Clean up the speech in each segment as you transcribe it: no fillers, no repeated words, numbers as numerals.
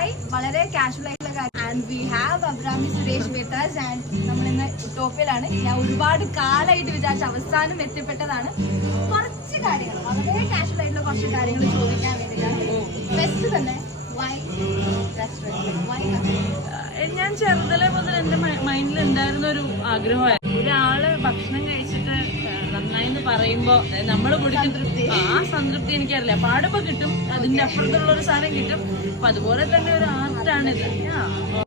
Y വളരെ casual ആയിട്ടുള്ള കാര്യം. And we have Abrami Suresh with us and നമ്മളിന്ന് ടോപ്പിലാണ്. ഞാൻ ഒരുപാട് കാലമായിട്ട് വിചാരിച്ച അവസാനം എത്തിപ്പെട്ടതാണ്. കുറച്ച് കാര്യങ്ങൾ വളരെ കാഷ്വൽ ആയിട്ടുള്ള കുറച്ച് കാര്യങ്ങൾ ചോദിക്കാൻ വേണ്ടിയിട്ടാണ്. ബെസ്റ്റ് തന്നെ വൈ റെസ്റ്റോറന്റ്, വൈ? ഞാൻ ചെറുതലെ മുതൽ എന്റെ മൈൻഡിൽ ഉണ്ടായിരുന്ന ഒരു ആഗ്രഹമായിരുന്നു, ഒരാള് ഭക്ഷണം കഴിച്ചിട്ട് നന്നായി എന്ന് പറയുമ്പോ നമ്മള് കൊടുക്കുന്ന ആ സംതൃപ്തി എനിക്കറിയില്ല. പാടുമ്പോ കിട്ടും, അതിന്റെ അപ്പുറത്തുള്ള ഒരു സാധനം കിട്ടും. അപ്പൊ അതുപോലെ തന്നെ ഒരു ആർട്ടാണിത്.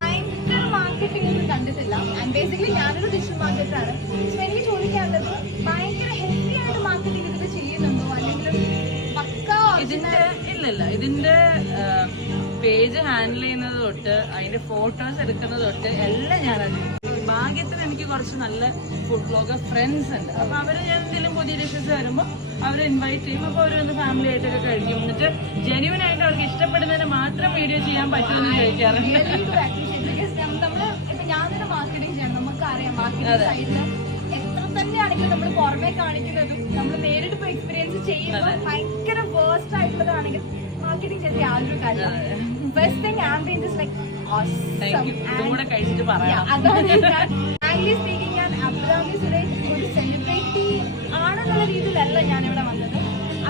ഭയങ്കര മാർക്കറ്റിംഗ് ഒന്നും കണ്ടിട്ടില്ല. ആൻഡ് ബേസിക്കലി ഞാനൊരു ഡിജിറ്റൽ മാർക്കറ്റാണ്. സോ എനിക്ക് ചോദിക്കാനുള്ളത് ഭയങ്കര ഹെൽത്തി ആയിട്ട് മാർക്കറ്റിംഗ് ഇതിൽ ചെയ്യുന്നുണ്ടോ, അല്ലെങ്കിൽ ഇതിന്റെ പേജ് ഹാൻഡിൽ ചെയ്യുന്നത് തൊട്ട് അതിന്റെ ഫോട്ടോസ് എടുക്കുന്നത് തൊട്ട് എല്ലാം ഞാനത്. ഭാഗ്യത്തിന് എനിക്ക് കുറച്ച് നല്ല ഫുഡ് ബ്ലോഗർ ഫ്രണ്ട്സ് ഉണ്ട്. അപ്പൊ അവര് ഞാൻ എന്തെങ്കിലും പുതിയ ഡിഷസ് വരുമ്പോൾ അവരെ ഇൻവൈറ്റ് ചെയ്യും. അപ്പൊ അവര് വന്ന് ഫാമിലി ആയിട്ടൊക്കെ കഴിക്കും. എന്നിട്ട് ജെന്യുവൻ ആയിട്ട് അവർക്ക് ഇഷ്ടപ്പെടുന്നതിന് മാത്രം വീഡിയോ ചെയ്യാൻ പറ്റുമെന്ന് ചോദിക്കാറുണ്ട്. നമ്മള് ഇപ്പൊ ഞാൻ തന്നെ മാർക്കറ്റിംഗ് ചെയ്യണം, നമുക്കറിയാം മാർക്കറ്റിംഗ് സൈഡില് എത്ര തന്നെയാണെങ്കിലും നമ്മൾ പുറമെ കാണിക്കുന്നതും നമ്മൾ നേരിട്ട് ഇപ്പൊ എക്സ്പീരിയൻസ് ചെയ്യുമ്പോൾ ഭയങ്കര വേസ്റ്റ് ആയിട്ടുള്ളതാണെങ്കിൽ മാർക്കറ്റിംഗ് ചെയ്ത യാതൊരു കാര്യമാണ്. Best thing ambience is like അതാണ് ഫ്രാങ്ക്ലി സ്പീക്കിംഗ്. ഞാൻ അബ്രാമി സുരേഷ് ഒരു സെലിബ്രിറ്റി ആണെന്നുള്ള രീതിയിലല്ല ഞാനിവിടെ വന്നത്.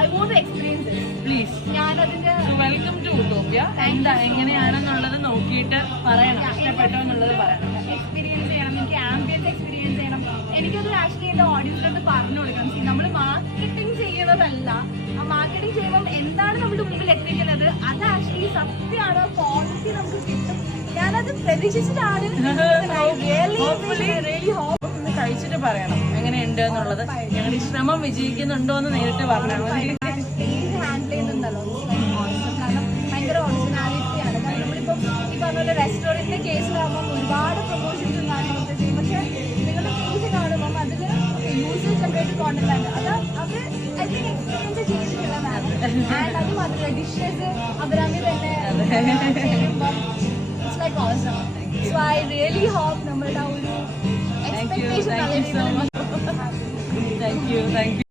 I want to experience please. ഞാനതിന്റെ വെൽക്കം ടു ഉട്ടോപ്യ. എന്താ എങ്ങനെയാണെന്നുള്ളത് നോക്കിയിട്ട് പറയണം, ഇഷ്ടപ്പെട്ടോ എന്നുള്ളത് പറയണം. എക്സ്പീരിയൻസ് ചെയ്യണം, എനിക്ക് ആംബിയൻസ് എക്സ്പീരിയൻസ് ചെയ്യണം. എനിക്കത് ആക്ച്വലി എന്റെ ഓഡിയൻസിനോട് പറഞ്ഞു കൊടുക്കണം. നമ്മൾ മാർക്കറ്റിംഗ് ചെയ്യുന്നതല്ല, ആ മാർക്കറ്റിംഗ് ചെയ്യുമ്പോൾ എന്താണ് നമ്മുടെ മുമ്പിൽ എത്തിക്കുന്നത് അത് ആക്ച്വലി സത്യമാണോ ക്വാളിറ്റി നമുക്ക് കിട്ടും. ഞാനത് പ്രതീക്ഷിച്ചിട്ടാണ് കഴിച്ചിട്ട് പറയണം എങ്ങനെയുണ്ട് എന്നുള്ളത്. ഞങ്ങളുടെ ശ്രമം വിജയിക്കുന്നുണ്ടോ എന്ന് നേരിട്ട് പറഞ്ഞാൽ മതി. ഹാൻഡിൽ ചെയ്യുന്നുണ്ടല്ലോ, കാരണം ഭയങ്കര ഒറിജിനാലിറ്റിയാണ്. കാരണം നമ്മളിപ്പം ഈ പറഞ്ഞ പോലെ റെസ്റ്റോറൻറ്റിന്റെ കേസിലാകുമ്പോൾ ഒരുപാട് പ്രൊമോഷൻസും കാര്യങ്ങളൊക്കെ ചെയ്യും. പക്ഷെ നിങ്ങളുടെ പേജ് കാണുമ്പോൾ അതിൽ യൂസർ ജനറേറ്റഡ് കോണ്ടന്റ് ആണ്. അത് എക്സ്പീരിയൻസ് ചെയ്തിട്ടുള്ളതാണ്. ആൻഡ് അത് മാത്രമല്ല ഡിഷസ് അബ്രാമി തന്നെ ചെയ്യുമ്പോൾ it's like awesome. So I really hope നമ്മളുടെ ഒരു എക്സ്പെക്ടേഷൻ താങ്ക് യു.